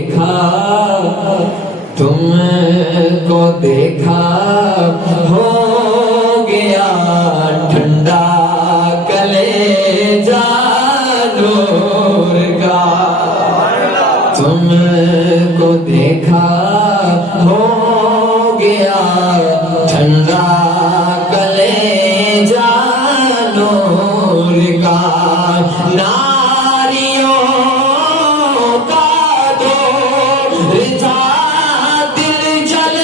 دیکھا تم کو دیکھا ہو گیا ٹھنڈا کلیجہ نور کا تم کو دیکھا ہو گیا ٹھنڈا کلیجہ نور کا ناریوں کا دور تھا دل جل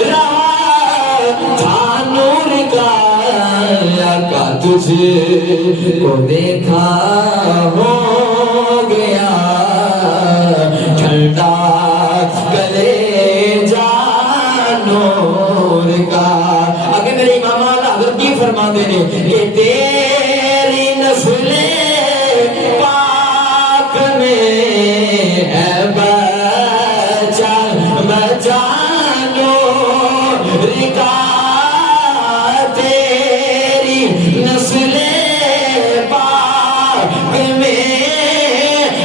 رہا تھا نور کا آقا تجھ کو دیکھا ہو گیا ٹھنڈا کلیجہ نور کا آگے میرے امام اعلیٰ حضرت کی فرما دینے کہ تیری نسل پاک میں ہے بچہ بچہ نور کا تیری نسل پاک میں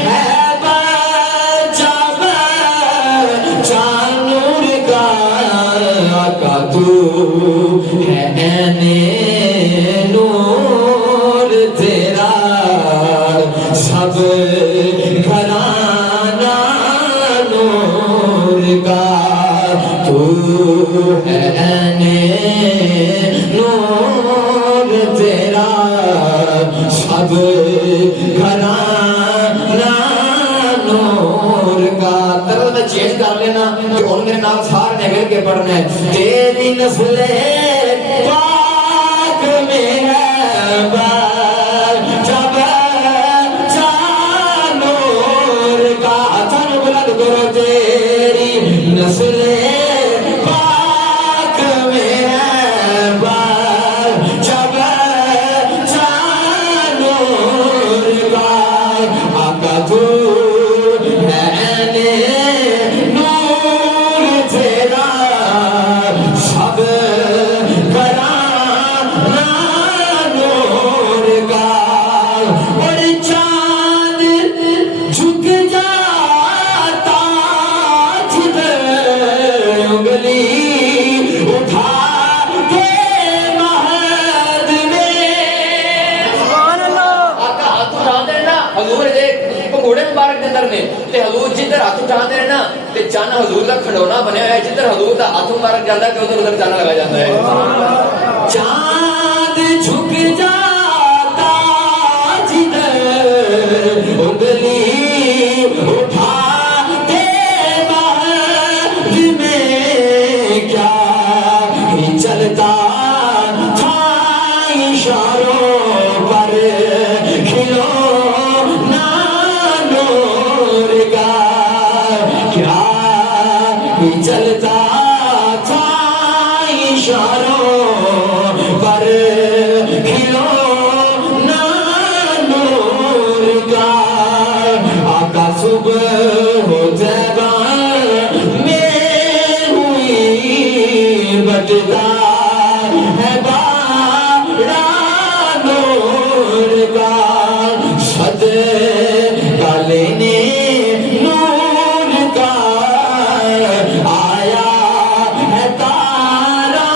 ہے بچہ بچہ نور کا آقا تو ہے عین نور تیرا سب گھرانہ نور کا تو ہے عین نور تیرا سب گھرانہ نور کا طرز میں چینج کر لینا کہ ان میرے نام سارے نے مل کے پڑھنا ہے تیری نسل پاک میں ہے بچہ بچہ نور کا ہاتھوں بلند کرو تیری نسل پاک میں ہے بچہ بچہ نور کا آقا تو ہے عین نور تیرا سب گھرانہ نور کا اور چاند جھک جاتا جدھر انگلی اٹھا کے مہد میں آقا ہاتھ اٹھا دے نا حضور دے پگوڑے مبارک دے اندر نے تے حضور جدھر ہاتھ اٹھا دے نا تے چان حضور دا کھڑونا بنیا ہے جدھر حضور دا ہاتھ مبارک جاتا ہے کہ ادھر ادھر چانا لگا جاتا ہے چاند جھک جاتا جدھر انگلی اٹھا کے مہد میں کیا ہی چلتا تھا اشاروں پر کھلونا نور کا کیا ہی چلتا تھا اشاروں پر کھلونا نور کا آقا صبح ہو زبان میں ہوئی بٹتا ہے باڑا نور کا صدقہ لینے نور کا آیا ہے تارا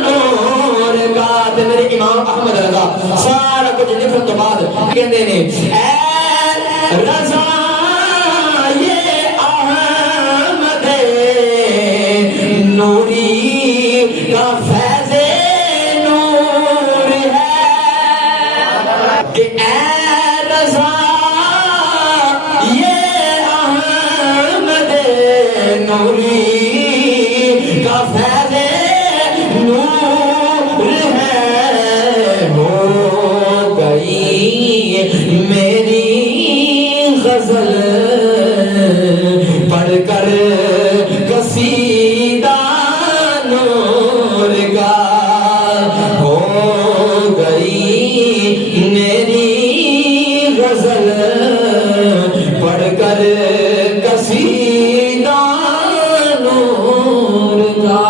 نور کا تے میرے امام احمد رضا سارا کچھ لکھن تو بعد کہندے نے اے رضا یہ احمد نوری کا فیض نور ہے کہ اے رضا یہ احمد نوری کا فیض نور ہے ہو گئی میری غزل پڑھ کر قصیدہ نور کا ہو گئی میری غزل پڑھ کر قصیدہ نور کا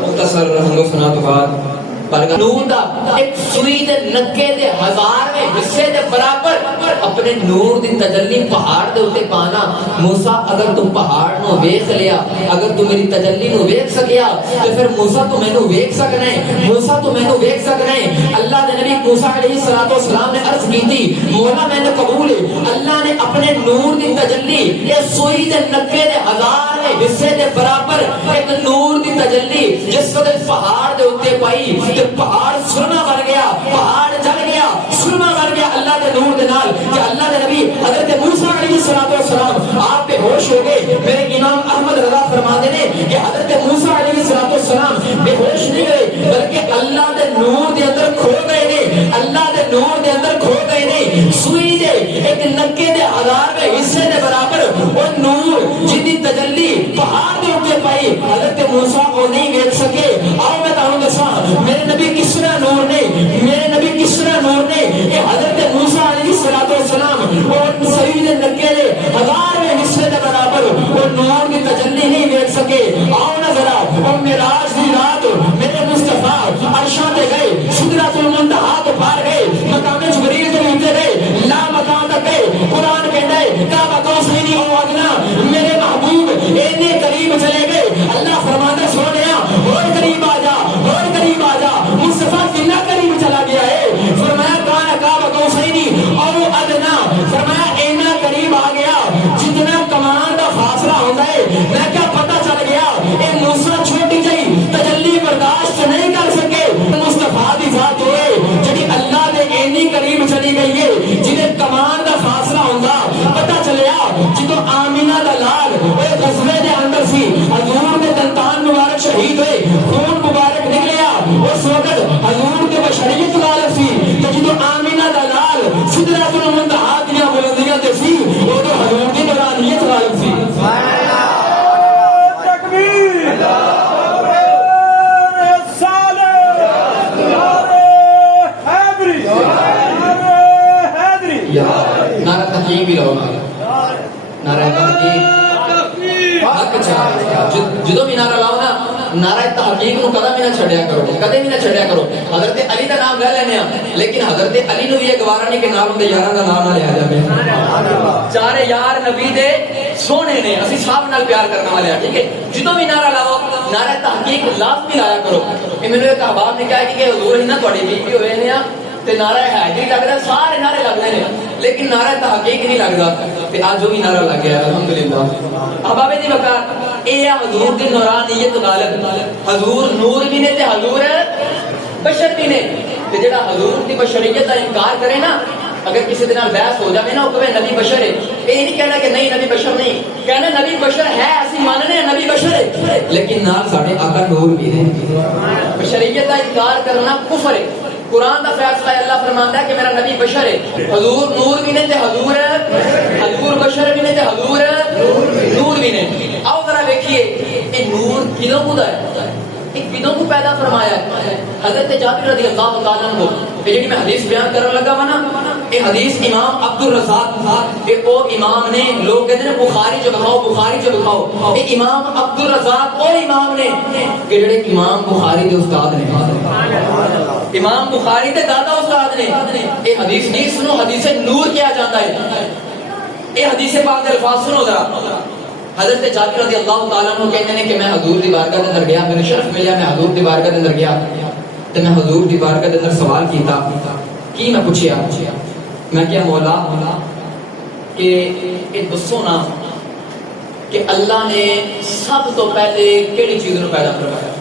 مختصر رحم و فنا تو بعد نور دا ایک سوئی دے نکے دے ہزار میں حصے دے برابر اپنے اپنے نور دی تجلی پہاڑ دے اوتے پانا. موسیٰ اگر تم پہاڑ نو ویکھ لیا, اگر تم میری تجلی نو ویکھ سکیا تے پھر موسیٰ تو مینوں ویکھ سکنا ہے, موسیٰ تو مینوں ویکھ سکنا ہے. اللہ دے نبی موسیٰ علیہ السلام نے عرض کی تھی مولا میں نے قبول ہے. اللہ نے اپنے نور دی تجلی اے سوئی دے نکے دے ہزار حصے دے برابر ایک نور دی تجلی جس کو پہاڑ دے اوتے پائی تے پہاڑ سرما بن گیا, پہاڑ جل گیا, سرما بن گیا اللہ دے نور دے نال. کہ اللہ دے نبی حضرت موسیٰ علیہ السلام آپ بے ہوش ہو گئے. میرے امام احمد رضا فرماتے ہیں کہ حضرت موسیٰ علیہ السلام بے ہوش نہیں گئے بلکہ اللہ دے نور دے اندر کھو گئے نے, اللہ دے نور دے اندر کھو گئے نے. سوئی دے ایک نکے دے ہزارویں حصے دے برابر وہ نور جن دی تجلی پہاڑ دے اوپر پائی حضرت موسیٰ کو نہیں دیکھ سکے. آؤ میں تانوں دساں میرے نبی کس طرح نور نے, میرے نبی کس طرح نور نے. کہ حضرت موسیٰ علیہ السلام اور سوئی دے نکے دے ہزارویں حصے دے برابر وہ نور دی تجلی نہیں دیکھ سکے. آؤ نا ذرا اور معراج دی رات میرے مصطفیٰ عرشاں تے گئے, سدرۃ المنتہا تو پار گئے, مقام جبریل تے اوتے گئے, لا مقام تک گئے. قرآن کہتا ہے کعبہ قوسین او ادنا, میرے محبوب اینے قریب چلے گئے. اللہ فرماتا سونیا اور قریب آ جا, اور قریب آ جا. مصطفیٰ کتنا قریب چلا گیا ہے, فرمایا کان کعبہ قوسین او ادنا, فرمایا اینا قریب آ گیا جتنا کمان دا فاصلہ ہوندا ہے. میں کیا پتہ چل گیا اے موسیٰ چھوٹی جئی تجلی برداشت نہیں کر سکے. مصطفیٰ دی ذات ہوئے جڑی اللہ دے اینی قریب چلی گئی ہے جنہیں کمان دا فاصلہ ہوندا. پتہ چلیا جدوں آمینہ دا لال اے غزوے دے اندر سی, حضور دے دندان مبارک شہید ہوئے, خون مبارک نکلیا, اس وقت حضور دے بشریت غالب سی. تے جدوں آمینہ دا لال سدرۃ المنتہا دیاں بلندیاں تے سی اودوں حضور دی نورانیت غالب سی. نعرہ تحقیق بھی رہو, نعرہ تحقیق جدو بھی نعرہ لاؤ نا, نعرہ تحقیق نو کدی بھی نہ چھڈیا کرو, کدی بھی نہ چھڈیا کرو. حضرت علی دا نام لے لینے لیکن حضرت علی نو بھی یہ گوارا نہیں کہ نام دے یاراں دا نام نہ لیا جائے. چارے یار نبی دے سونے نے, اسی سب نال پیار کرنے والے ہیں. ٹھیک ہے, جدو بھی نعرہ لاؤ نعرہ تحقیق لازمی لایا کرو. کہ مینوں ایک احباب نے کہا کہ حضور ہی نہ تہاڈی بیوی ہوئے نے تے نعرہ حیدری لگ رہا, سارے نعرے لگ رہے ہیں لیکن نعرہ تحقیق نہیں لگتا. تے آج جو بھی نعرہ لگ گیا الحمدللہ. احباب دی وقار اے حضور دی نورانیت غالب, حضور نور بھی نے تے حضور بشر بھی نے. تے جڑا حضور دی بشریت دا انکار کرے نا, اگر کسی دن بحث ہو جائے نا وہ کہے نبی بشر ہے, یہ نہیں کہنا کہ نہیں نبی بشر نہیں, کہنا نبی بشر ہے, ایسی ماننے ہیں نبی بشر ہے لیکن نال ساڈے آقا نور بھی نے. بشریت دا انکار کرنا کفر ہے. قرآن دا فیصلہ ہے, اللہ فرماندا ہے کہ میرا نبی بشر ہے, حضور نور بھی نے تے حضور بشر بھی نے تے حضور نور بھی نے. آؤ ذرا دیکھیے یہ نور کدوں کو ہے, کدوں کو پیدا فرمایا ہے. حضرت جابر رضی اللہ تعالیٰ عنہ یہ جڑی میں حدیث بیان کرنے لگا وا نا, یہ حدیث امام عبد الرزاق یہ او امام نے, لوگ کہتے ہیں بخاری جو دکھاؤ بخاری جو دکھاؤ, یہ امام عبد الرزاق او امام نے کہ جڑے امام بخاری دے استاد نے, امام بخاری دے دادا استاد نے. یہ حدیث نہیں سنو, حدیث نور کیا جاتا ہے. یہ حدیث پاک دے الفاظ سنو ذرا. حضرت جابر رضی اللہ تعالیٰ عنہ کہتے ہیں کہ میں حضور دی بارگاہ دے اندر گیا, میرے شرف ملیا, میں حضور دی بارگاہ دے اندر گیا تے میں حضور دی بارگاہ دے اندر سوال کیتا. کی میں پوچھیا, میں کیا مولا کہ یہ دسو نا کہ اللہ نے سب تو پہلے کیڑی چیز نو پیدا کروایا.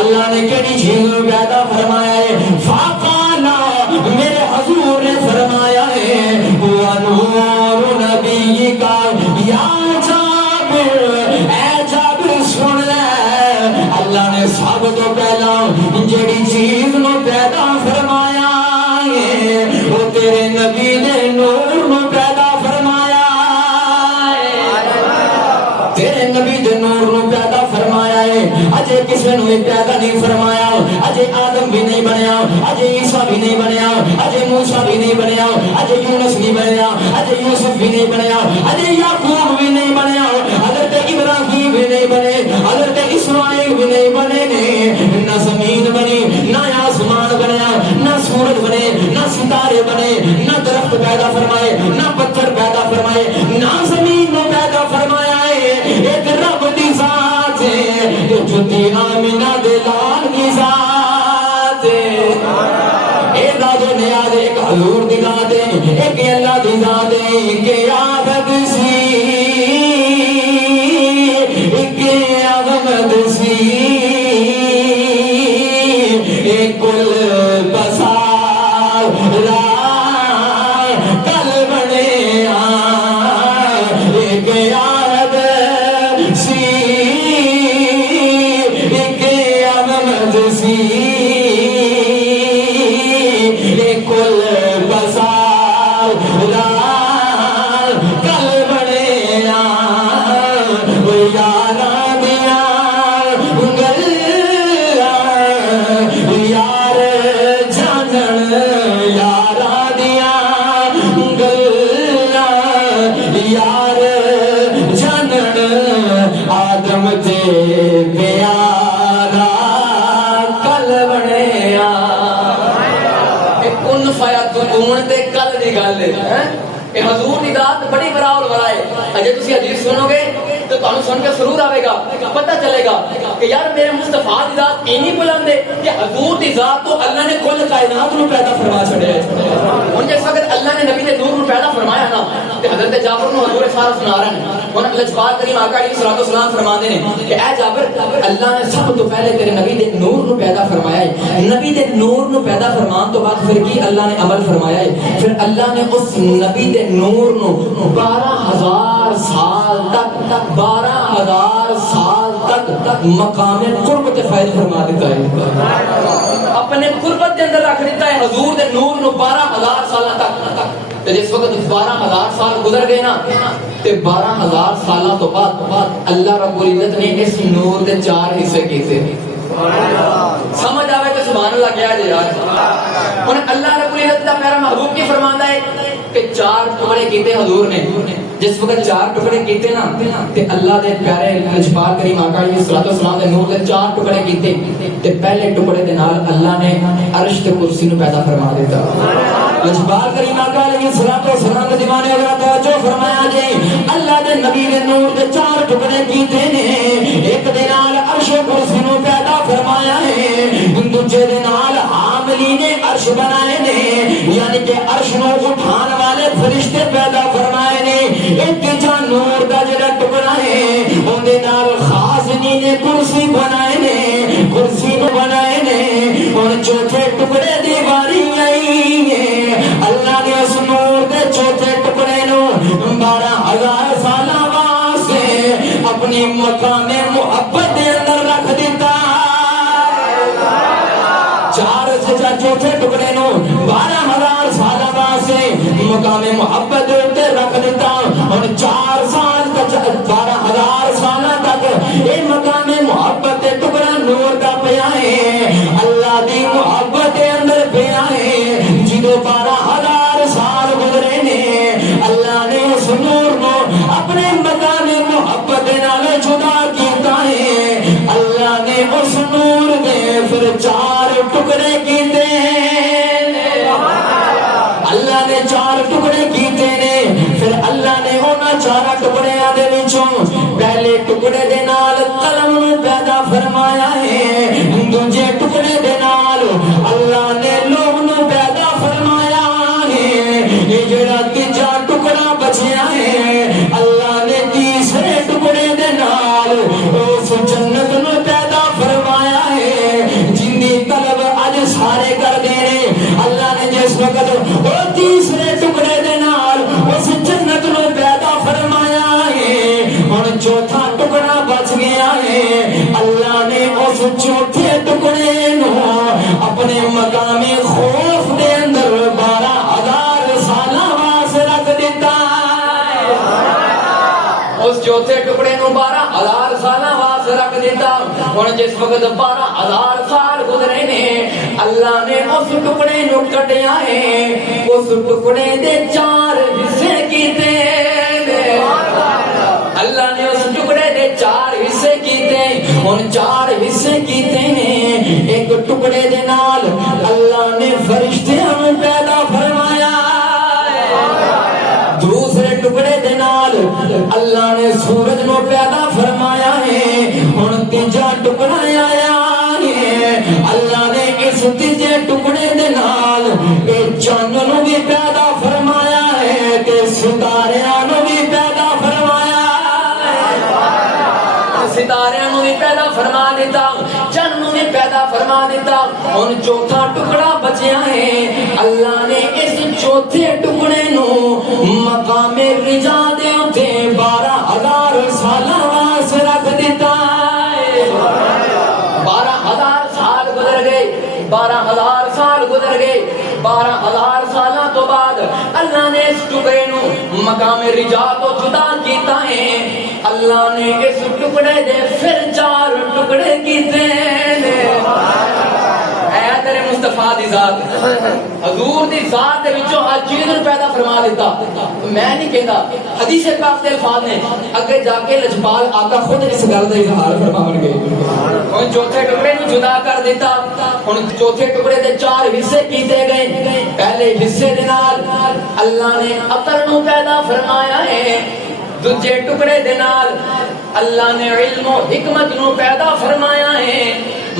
اللہ نے کیڑی چیز نو پیدا فرمایا ہے. فقالا میرے حضور نے فرمایا ہے وَنُورُ نَبِيِّكَ یا جابر, اے جابر سن لے, اللہ نے سب تو پہلا جڑی چیز نو پیدا فرمایا ہے وہ تیرے نبی نے نور نو پیدا فرمایا ہے, تیرے نبی دے نور نو پیدا فرمایا ہے. اجے کسے نو پیدا نہیں فرمایا, اجے آدم بھی نہیں بنیا, اجے عیسیٰ بھی نہیں بنیا, اجے موسیٰ بھی نہیں بنیا, اجے یونس نہیں بنیا, اجے یوسف بھی نہیں بنیا, اجے یعقوب بھی نہیں بنیا, حضرت ابراہیم بھی نہیں بنے, حضرت اسماعیل بھی نہیں بنے, نہ زمین بنی نہ بنے، نہ درخت پیدا فرمائے، نہ پتھر پیدا فرمائے، نہ زمین کو پیدا فرمایا ہے، ایک رب دی ذات ہے، جتی آمینہ دے لال کی ذات ہے، ایک ذات نیاز، ایک حضور دی ذات ہے، ایک اللہ دی ذات ہے، کہ عابد سی، ایک عظمت سی، ایک کل بسار رائے کل بنے ایک عابد سی، ایک عظمت سی، ایک کل بسار رائے کل بنے یارا دیا گل یار جانن یارا دیا گل یار جانن آدم تے پیارا کل بنیا کن فیکون تے کل دی گل ہے کہ حضور دی ذات بڑی براول والا ہے. اجے تسی حدیث سنو گے تو تانوں سن کے سرور آئے گا، پتہ چلے گا کہ یار میرے مصطفیٰ دی ذات اینی بلند ہے کہ حضور دی ذات تو اللہ نے کل کائنات نو پیدا فرما چھڑیا ہے. ہن جس وقت اللہ نے نبی دے نور نو پیدا فرمایا نا تے حضرت جابر نو حضور سارا سنا رہے ہیں. ہن لجپال کریم آقا علیہ الصلوۃ والسلام فرماندے نے کہ اے جابر اللہ نے سب تو پہلے تیرے نبی دے نور نو پیدا فرمایا ہے. نبی دے نور نو پیدا فرمان تو بعد پھر کی اللہ نے عمل فرمایا ہے. پھر اللہ نے اس نبی دے نور نو 12,000 سال تک 12,000 سال تک مقام قرب تے فائد فرما دیتا ہے، اپنے قربت دے اندر رکھ دیتا ہے حضور دے نور نو 12,000 سال تک. جس وقت 12,000 سال گزر گئے نا تے 12,000 سالوں تو بعد اللہ رب العزت نے اس نور دے 4 حصے کیتے. سمجھ آوے تو سبحان اللہ کیا جی یار. اور اللہ رب العزت دا پیارا محبوب کی فرماندا ہے کہ 4 ٹکڑے کیتے حضور نے. جس وقت 4 ٹکڑے کیتے نا تے اللہ دے پیارے لجپال کریم آقا علیہ الصلوۃ والسلام دے نور دے 4 ٹکڑے کیتے تے پہلے ٹکڑے دے نال اللہ نے عرش تے کرسی نو پیدا فرما دیتا. لجپال کریم آقا علیہ الصلوۃ والسلام دے دیوانے اگر توجہ فرمایا جی اللہ دے نبی دے نور دے 4 ٹکڑے کیتے نے. ایک دے نال عرش و کرسی نو پیدا فرمایا ہے، دوجے دے نال حاملین عرش بنائے نے یعنی کہ عرش نو اٹھان والے فرشتے پیدا فرمائے نے. ایک جا نور دا جڑا ٹکڑا ہے اون دے نال خازنین کرسی بنائے نے، کرسی نو بنائے نے. ہن چوتھے ٹکڑے دی واری آئی ہے، اللہ نے اس نور دے چوتھے ٹکڑے نو 12,000 سالاں واسطے اپنی مقام محبت دے اندر رکھ دیتا. 4 چوتھے ٹکڑے نو 12,000 سالاں واسطے مقام محبت دے اندر رکھ دیتا. اور 4 سال تک 12,000 سالاں تک اے مقام محبت دے ٹکڑا نور دا پیا ہے، اللہ دی محبت دے اندر پیا ہے. جدو 12,000 سال گزرے نے اللہ نے اس نور کو اپنے مقام محبت دے نال جدا کیتا ہے. اللہ نے اس نور دے پھر 4 ٹکڑے کیتے. اللہ نے 4 ٹکڑے کیتے نے. پھر اللہ نے انہاں 4 ٹکڑیاں دے وچوں پہلے ٹکڑے دے نال قلم نو پیدا فرمایا ہے، دوجے ٹکڑے دے نال اللہ نے لوح نو پیدا فرمایا ہے. یہ جڑا تیجا ٹکڑا بچیا ہے اللہ نے تیسرے ٹکڑے دے نال اس جنت نو پیدا فرمایا ہے جن دی طلب اج سارے کر دے نے. اللہ نے جس وقت وہ تیسرے ٹکڑے دے نال اس جنت نو پیدا فرمایا ہے، ہن چوتھا ٹکڑا بچ گیا ہے. اللہ نے اس چوتھے ٹکڑے نو اپنے مقام خوف دے اندر 12,000 سالاں واسطے رکھ دیتا. اس چوتھے ٹکڑے نو 12,000 سالاں واسطے رکھ دیتا. ہن جس وقت 12,000 سال گزرے نے اللہ نے اس ٹکڑے نو کٹیا ہے، اس ٹکڑے دے 4 حصے کیتے. اللہ نے اس ٹکڑے دے 4 حصے کیتے. ہن 4 حصے کیتے نے. ایک ٹکڑے دے نال اللہ نے فرشتیاں نو پیدا فرمایا تیجا ٹکڑا آیا ہے اللہ نے اس تیجے ٹکڑے دے نال اے چاند نو بھی پیدا فرمایا ہے تے ستاریاں نو بھی پیدا فرمایا ہے ستاریاں نو بھی پیدا فرما دیتا چند نو بھی پیدا فرما دیتا ہن چوتھا ٹکڑا بچیا ہے اللہ نے اس چوتھے ٹکڑے نو مقام رجا دے اوتے 12,000 سالاں واسطے رکھ دیتا ہے 12,000 سال گزر گئے 12,000 سال گزر گئے 12,000 سالاں تو بعد اللہ نے اس ٹکڑے نو مقام رجا تو جدا کیتا ہے اللہ نے اس ٹکڑے دے پھر 4 ٹکڑے کیتے نے اے تیرے مصطفیٰ دی ذات حضور دی ذات دے وچوں ہر چیز نو پیدا فرما دیتا میں نہیں کہتا حدیث پاک دے الفاظ نے اگے جا کے لجپال آقا خود اس گل دا اظہار فرماون گے ہن چوتھے ٹکڑے نو جدا کر دیتا ہن چوتھے ٹکڑے دے 4 حصے کیتے گئے پہلے حصے دے نال اللہ نے عقل نو پیدا فرمایا ہے دوجے ٹکڑے دے نال اللہ نے علم و حکمت نو پیدا فرمایا ہے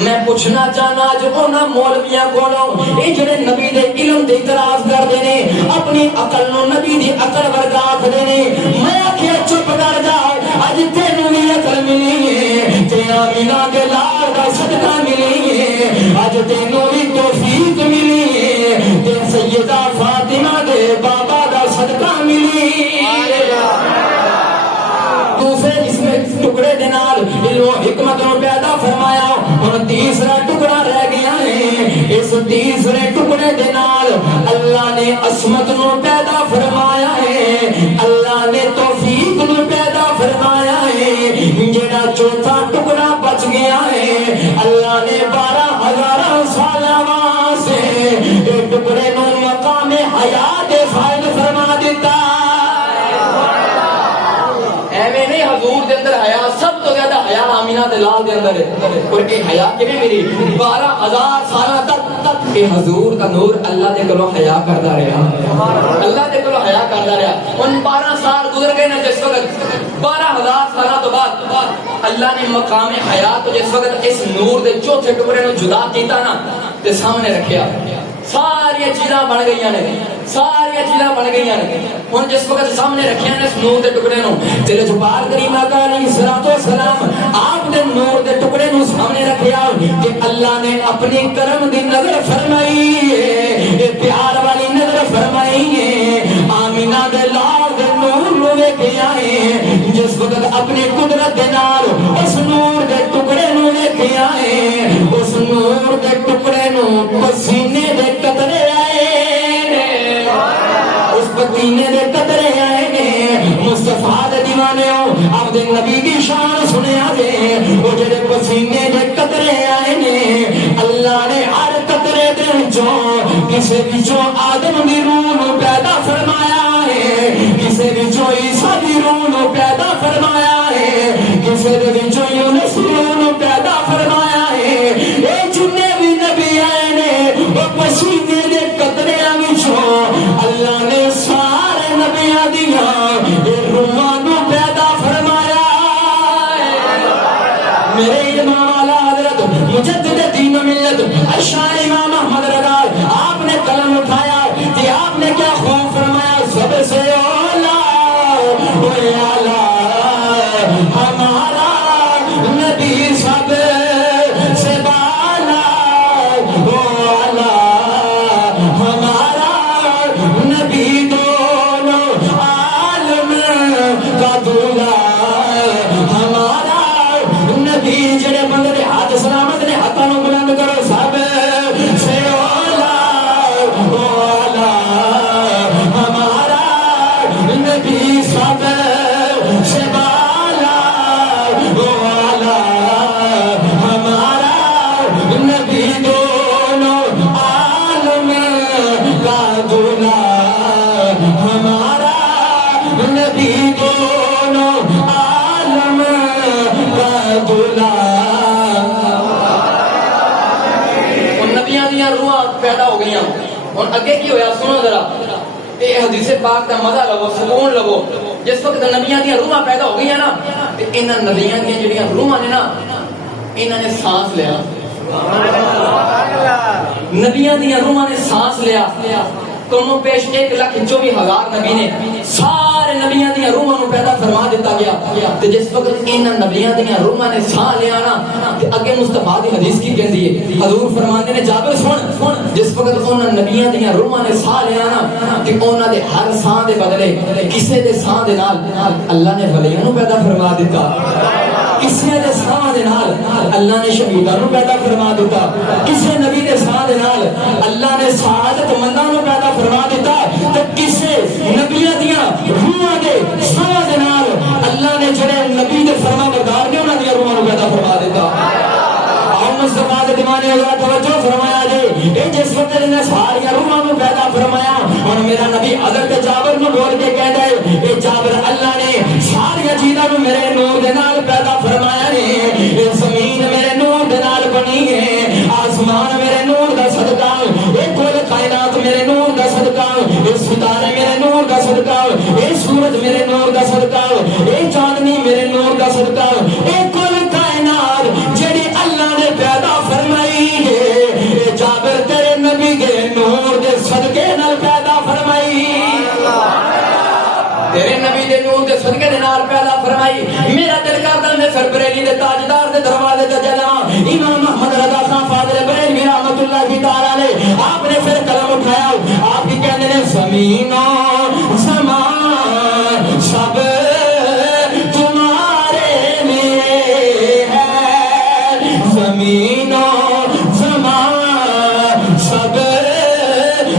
میں پوچھنا چاہنا جو انہاں مولویاں کولوں اے جڑے نبی دے علم دے اعتراض کردے نے اپنی عقل نو نبی دی عقل ورگا آکھدے نے میں آکھیا چپ کر جا اج تینوں وی عقل ملی ہے تے آمینہ دے لال دا صدقہ ملی ہے اج تینوں وی توفیق ملی ہے تے سیدہ فاطمہ دے بابا دا صدقہ ملی ہے دوسرے جس میں ٹکڑے دے نال علم و حکمت نو پیدا فرمایا اور تیسرا ٹکڑا رہ گیا ہے اس تیسرے ٹکڑے دے نال اللہ نے عصمت نو پیدا فرمایا ہے اللہ نے توفیق نو پیدا فرمایا ہے جڑا چوتھا ٹکڑا بچ گیا ہے اللہ نے 12,000 سال واسطے ایک ٹکڑے نو مقام حیات فائد فرما دیتا ایویں نہیں حضور دے اندر حیا سب تو زیادہ حیا آمینہ دے لال دے اندر ہے اور یہ حیا کیویں میری 12,000 سال تک یہ حضور کا نور اللہ دے کولوں حیا کردا رہا اللہ دے کولوں حیا کردا رہا ان 12 سال گزر گئے نا جس وقت 12,000 سال تو بعد اللہ نے مقام حیات جس وقت اس نور دے چوتھے ٹکڑے نو جدا کیتا نا تے سامنے رکھیا ساری چیزاں بن گئی نے ساری چیزاں بن گئی نے ہن جس وقت سامنے رکھیا نے اس نور دے ٹکڑے نو تے جبار کریم آقا علیہ الصلوۃ والسلام آپ دے نور دے ٹکڑے نو سامنے رکھیا کہ اللہ نے اپنی کرم دی نظر فرمائی ہے اے پیار والی نظر فرمائی ہے آمینہ دے لال دے نور نو ویکھیا ہے جس وقت اپنی قدرت دے نال اس نور دے ٹکڑے نو ویکھیا ہے اس نور دے ٹکڑے نو پسینے دے قطرے آئے نے اس پسینے دے قطرے آئے نے مصطفیٰ دے دیوانے ہو آپ دے نبی کی شان سنیا دے وہ جڑے پسینے دے قطرے آئے نے اللہ نے ہر قطرے دے وچوں کسے وچوں آدم دی روح نو پیدا فرمایا ہے کسے وچوں عیسیٰ دی روح نو پیدا فرمایا ہے کسے دے وچوں یونس دی روح نو پیدا فرمایا ہے اے جنے بھی نبی آئے نے وہ پسینے دے قطریاں وچوں اللہ نے سارے نبیاں دیاں روحاں نو پیدا فرمایا ہے میرے امام اعلی حضرت مجدد دین و ملت اشاعرہ امام احمد رضا آپ نے قلم اٹھایا کہ آپ نے کیا خوب فرمایا سب سے اولا اعلی ہمارا نبی سب سے بالا اعلی ہمارا نبی دونوں عالم کا دولا ہمارا نبی جڑے بندے ہاتھ سلامت نے ہاتھوں نو بلند کرو سب سے اولا اعلی ہمارا نبی سب سے بالا اعلی ہمارا نبی دونوں عالم کا دولا ہمارا نبی دونوں عالم کا دولا نبیاں دیاں روحاں پیدا ہو گئیاں ہن اگے کی ہویا سنو ذرا اے حدیث پاک دا مزہ لو سکون لو جس وقت نبیاں دیاں روحاں پیدا ہو گئیاں نا تے انہاں نبیاں دیاں جڑیاں روحاں نے نا انہوں نے سانس لیا نبیاں دیاں روحاں نے سانس لیا کموں پیش 1,24,000 نبی نے سارے نبیاں دیاں روحاں نو پیدا فرما دیتا گیا تے جس وقت انہاں نبیاں دیاں روحاں نے ساہ لیا نا تے اگے مصطفیٰ دی حدیث کی کہندی ہے حضور فرماندے نے جابر سن جس وقت انہاں نبیاں دیاں روحاں نے ساہ لیا نا تے انہاں دے ہر ساہ دے بدلے کسے دے ساہ دے نال اللہ نے ولیاں نو پیدا فرما دیتا کسے دے ساہ دے نال اللہ نے شہیداں نو پیدا فرما دیتا کسے نبی دے ساہ دے نال اللہ نے سعادت منداں نو پیدا فرما دیتا تے کسے نبیاں دیاں روحاں دے ساہ دے نال اللہ نے جڑے نبی دے فرما بردار نے انہاں دیاں روحاں نو پیدا فرما دیتا مصطفیٰ دے دیوانے اگر توجہ فرمایا جے اے جس وقت نے ساری روحاں نو پیدا فرمایا اور میرا نبی حضرت جابر نو بول کے کہندا ہے اے جابر اللہ نے ساری چیزاں نو میرے نور دے نال پیدا فرمایا ہے اے زمین میرے نور دے نال بنی ہے آسمان میرے نور دا صدقہ اے کل کائنات میرے نور دا صدقہ اے ستارے میرے نور دا صدقہ اے سورج میرے نور دا صدقہ اے چاندنی میرے نور دا صدقہ اے کل کائنات جڑی اللہ نے پیدا فرمائی ہے جابر تیرے نبی کے نور دے صدقے نال پیدا فرمائی تیرے نبی دے نور دے صدقے دے نال پیدا فرمائی میرا دل کردا میں پھر بریلی دے تاجدار دے دروازے تے چلاں امام محمد رضا خان فاضل بریلوی رحمتہ اللہ تعالی علیہ آپ نے پھر قلم اٹھایا آپ کی کہندے نے زمین و زمان سب تمہارے لیے ہے زمین و زمان سب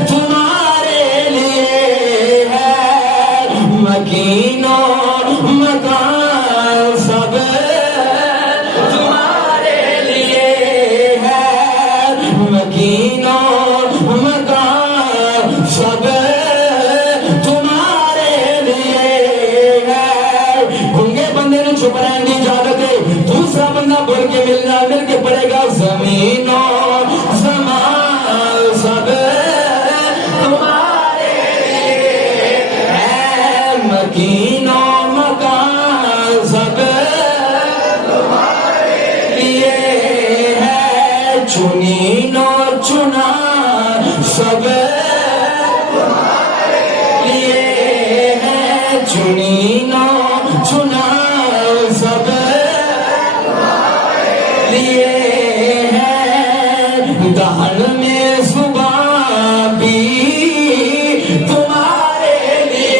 تمہارے لیے ہے مکین و مکان سب تمہارے لیے ہے مکین و مکان سب تمہارے لیے ہے گنگے بندے نے چھپ رہنے دی اجازت ہے دوسرا بندہ بول کے مل کے پڑے گا زمین و زمان سب تمہارے لیے ہے مکین و مکان سب تمہارے لیے ہے چنین و چنا سب تمہارے لیے ہے چنین و چنا سب لیے ہے دہن میں زبان بھی تمہارے لیے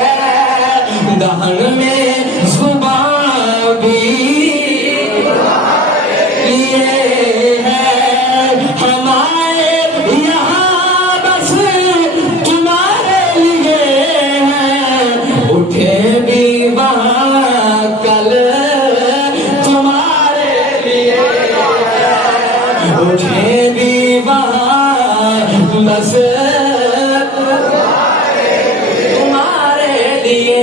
ہے دہن میں زبان بھی تمہارے لیے ہے ہمارے یہاں بس تمہارے لیے ہے اٹھے بھی وہاں کل تمہارے لیے اٹھے بھی وہاں بس تمہارے لیے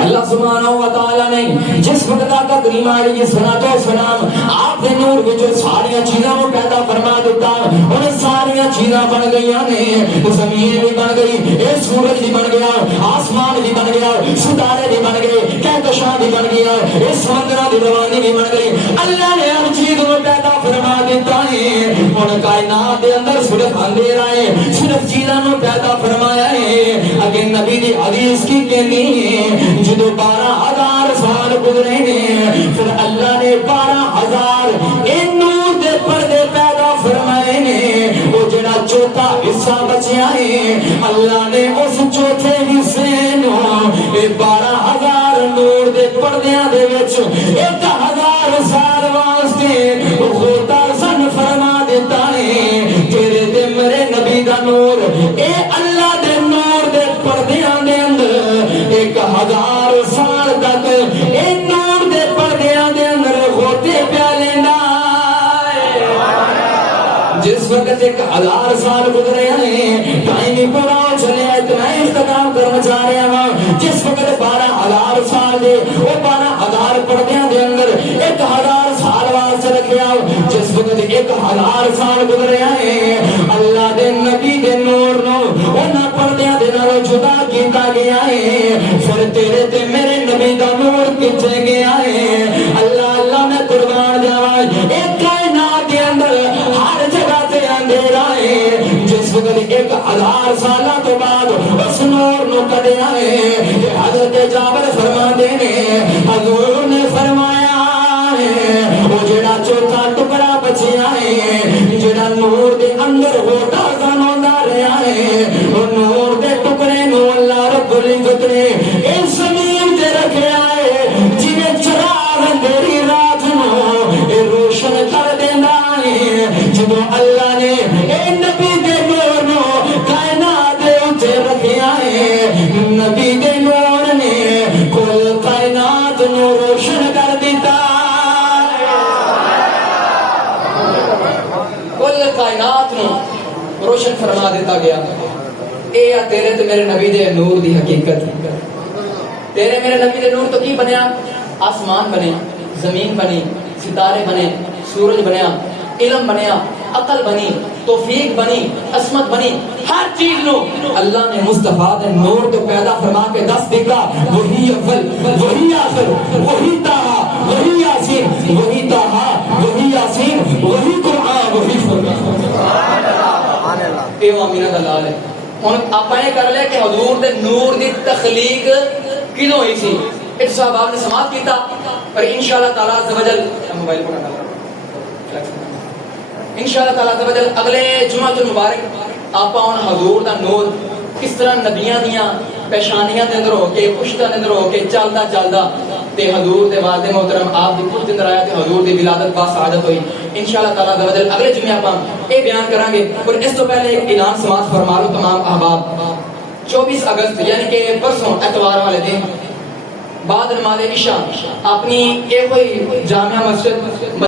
اللہ سبحانہ و تعالیٰ نے جس وقت آقا کریم علیہ الصلوۃ والسلام آپ نے نور وچ ساری چیزاں کو پیدا فرما دیتا انہیں ساری چیزاں بن گئیاں نے زمین بھی بن گئی اے سورج بھی بن گیا آسمان بھی بن گیا ستارے بھی بن گئے کہکشاں بھی بن گیا اے سمندراں دی روانی بھی بن گئی اللہ نے ہر چیز کو پیدا فرما دیتا ہے ان کائنات دے اندر صرف اندھیرا ہے صرف چیزاں کو پیدا فرمایا ہے اگے نبی دی حدیث کی کہنی ہے جدو 12,000 سال گزرے ہیں پھر اللہ نے 12,000 ان نور دے پردے پیدا فرمائے ہیں وہ جڑا چوتھا حصہ بچیا ہے اللہ نے اس چوتھے حصے نو 12,000 نور دے پردیاں دے وچ 1,000 سال واسطے خدا سن فرما دیتا ہے تیرے تے میرے نبی دا نور اے اللہ دے نور دے پردیاں دے اندر 1,000 سال تک اے نور دے پردیاں دے اندر ہوتے پیالے نہ جس وقت 1,000 سال گزرے ہیں ٹائم ہی پورا چلے اتنا اختتام کرنا چاہ رہے ہیں جس وقت 12,000 سال دے وہ 12,000 پردیاں دے اندر 1,000 سال واسطے رکھے آؤ جس وقت 1,000 سال گزرے ہیں اللہ پھر تیرے تے میرے نبی دا نور کتنے گیا ہے؟ اللہ اللہ میں قربان جاواں، ایک کائنات دے اندر ہر جگہ تے اندھیرا ہے، جس وقت 1000 سالہ تو بعد اس نور نو کڈیا ہے۔ حضرت جابر فرماندے نے حضور نے فرمایا ہے وہ جڑا چوتھا ٹکڑا بچیا ہے، جڑا نور دے اندر ہوتا زمانہ رہا ہے، وہ نور دے ٹکڑے نو اللہ رب العزت نے اس زمین تے رکھیا ہے، جویں چراغ اندھیری رات نو اے روشن کر دیندا ہے۔ جدوں اللہ نے اے نبی دے نور نو کائنات دے اوتے رکھیا ہے، نبی دے نور نے کل کائنات نو روشن کر دیتا، کل کائنات نو روشن فرما دیتا گیا۔ اے تیرے تے میرے نبی دے نور دی حقیقت۔ تیرے میرے نبی دے نور تو کی بنیا؟ آسمان بنے، زمین بنی، ستارے بنے، سورج بنیا، علم بنیا، عقل بنی، توفیق بنی، عصمت بنی، ہر چیز نو اللہ نے مصطفیٰ دے نور تو پیدا فرما کے دس دیکھا، وہی اول وہی آخر وہی تاہا وہی یاسین وہی تاہا وہی یاسین وہی قرآن وہی فرقان۔ اے امینہ دا لال ہے۔ ہن آپ یہ کر لے کہ حضور دے نور دی تخلیق کدوں ہوئی سی؟ ایک صحابہ نے سماعت کیتا، پر انشاءاللہ تعالی عز و جل موبائل کو نہ انشاءاللہ تعالی عز و جل اگلے جمعہ المبارک آپ حضور دا نور کس طرح نبیاں دیاں پیشانیاں دے اندر ہو کے پشتاں دے اندر ہو کے چلدا چلدا تے حضور دے والد محترم آپ دی پشت اندر آیا تے حضور دی ولادت با سعادت ہوئی۔ انشاءاللہ تعالی عز و جل اگلے جمعے آپ اے بیان کریں گے۔ اور اس تو پہلے ایک اعلان سماعت فرما لو تمام احباب، 24 اگست یعنی کہ پرسوں اتوار والے دن بعد نماز عشاء اپنی ایک جامعہ مسجد